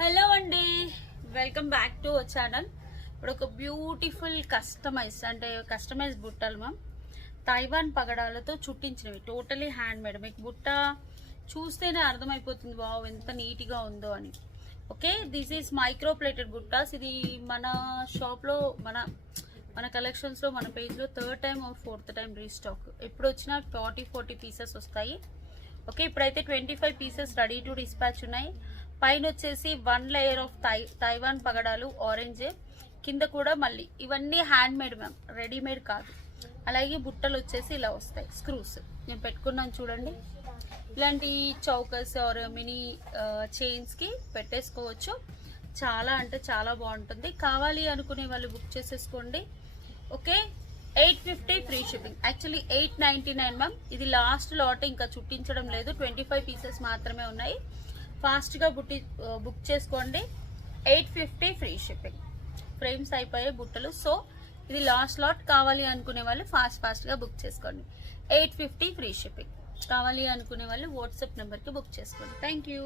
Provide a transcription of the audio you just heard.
Hello అండి, welcome back to our channel. ఇప్పుడు ఒక బ్యూటిఫుల్ కస్టమైజ్ బుట్టలు మ్యామ్ తైవాన్ పగడాలతో చుట్టించినవి, టోటలీ హ్యాండ్ మేడ్. మీకు బుట్ట చూస్తేనే అర్థమైపోతుంది వావ్ ఎంత నీట్గా ఉందో అని. Okay, this is micro plated బుట్టాస్. ఇది మన షాప్లో మన కలెక్షన్స్లో మన పేజ్లో 3rd time are 4th time restock. ఎప్పుడు వచ్చినా 40 పీసెస్ వస్తాయి. ఓకే, ఇప్పుడైతే 25 పీసెస్ రెడీ టు డిస్పాచ్ ఉన్నాయి. పైన వచ్చేసి 1 లేయర్ ఆఫ్ తైవాన్ పగడాలు ఆరెంజ్, కింద కూడా మళ్ళీ ఇవన్నీ హ్యాండ్ మేడ్ మ్యామ్, రెడీమేడ్ కాదు. అలాగే బుట్టలు వచ్చేసి ఇలా వస్తాయి, స్క్రూస్ నేను పెట్టుకున్నాను చూడండి. ఇలాంటి చౌకస్ ఆర్ మినీ చైన్స్కి పెట్టేసుకోవచ్చు. చాలా అంటే చాలా బాగుంటుంది. కావాలి అనుకునే వాళ్ళు బుక్ చేసేసుకోండి. Okay, 850 free shipping. Actually 899 ma'am. ఇది లాస్ట్ లాట్, ఇంకా చుట్టించడం లేదు. 25 పీసెస్ మాత్రమే ఉన్నాయి. ఫాస్ట్గా బుక్ చేసుకోండి. 850 ఫ్రీ షిప్పింగ్. ఫ్రేమ్స్ అయిపోయాయి బుట్టలు. సో ఇది లాస్ట్ లాట్. కావాలి అనుకునే వాళ్ళు ఫాస్ట్గా బుక్ చేసుకోండి. 850 ఫ్రీ షిప్పింగ్. కావాలి అనుకునే వాళ్ళు వాట్సాప్ నెంబర్కి బుక్ చేసుకోండి. Thank you.